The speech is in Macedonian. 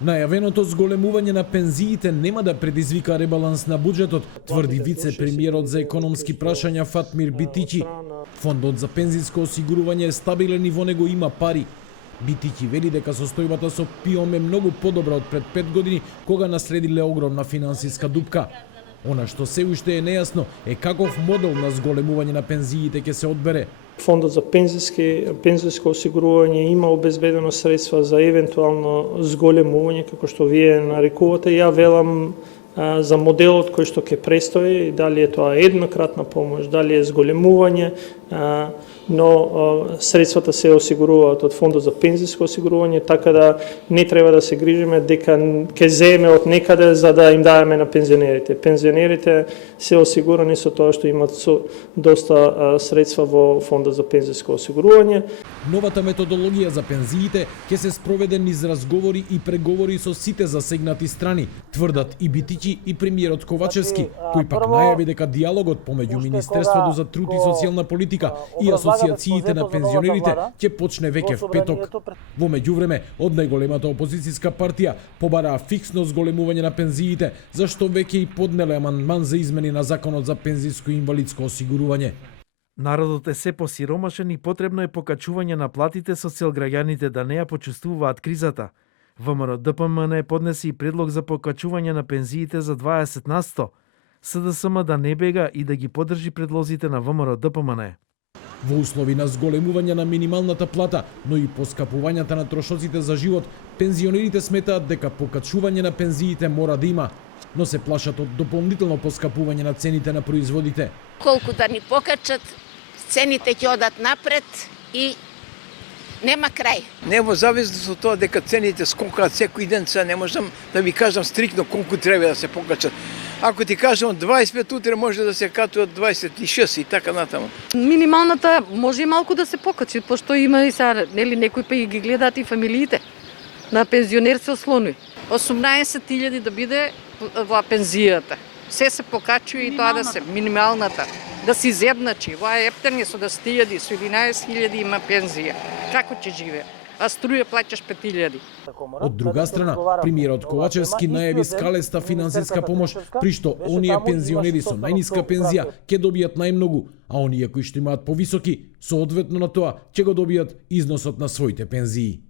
Најавеното зголемување на пензиите нема да предизвика ребаланс на буџетот, тврди вице-премиерот за економски прашања Фатмир Битичи. Фондот за пензиско осигурување е стабилен и во него има пари. Битичи вели дека состојбата со ПИОМ е многу подобра од пред 5 години, кога наследиле огромна финансиска дупка. Она што се уште е нејасно е каков модел на зголемување на пензиите ќе се одбере. Фондот за пензиско осигурување има обезбедено средства за евентуално зголемување, како што вие нарекувате. Ја велам за моделот кој што ќе престои, дали е тоа еднократна помош, дали е зголемување, но средствата се осигуруваат од Фондот за пензиско осигурување, така да не треба да се грижиме дека ќе земе од некаде за да им даваме на пензионерите. Пензионерите се осигурани со тоа што имат доста средства во Фондот за пензиско осигурување. Новата методологија за пензиите ќе се спроведе низ разговори и преговори со сите засегнати страни, тврдат и Битичи и премиерот Ковачевски, кој пак најави дека диалогот помеѓу Министерството за труд и социјална политика и асоциациите на пензионерите ќе почне веќе в петок. Во меѓувреме, од најголемата опозицијска партија побараа фиксно зголемување на пензиите, зашто веќе и поднеле амандман за измени на законот за пензиско и инвалидско осигурување. Народот е се посиромашен и потребно е покачување на платите со цел граѓаните да не ја почувствуваат кризата. ВМРО-ДПМН поднесе и предлог за покачување на пензиите за 20%. СДСМ да не бега и да ги поддржи предлозите на ВМРО-ДПМН. Во услови на зголемување на минималната плата, но и поскапувањата на трошоците за живот, пензионерите сметаат дека покачување на пензиите мора да има, но се плашат од дополнително поскапување на цените на производите. Колку да ни покачат, цените ќе одат напред и нема крај. Нема зависност од тоа дека цените скокаат секој ден, сега не можам да ви кажам стрикно колку треба да се покачат. Ако ти кажам 25, утре може да се катува 26 и така натаму. Минималната може и малку да се покачи, пошто има и сега, нели, некои па и ги гледаат и фамилиите. На пензионер се ослонува. 18.000 да биде во пензијата. Се покачува и тоа да се минималната. Да се изедначи. Во ептен е со 10.000, со 11.000 има пензија. Како ќе живее? А струја плаќаш 5.000. Од друга страна, премиерот Ковачевски најави скалеста финансиска помош, при што оние пензионери со најниска пензија ќе добијат најмногу, а оние кои што имаат повисоки, соодветно на тоа ќе го добијат износот на своите пензии.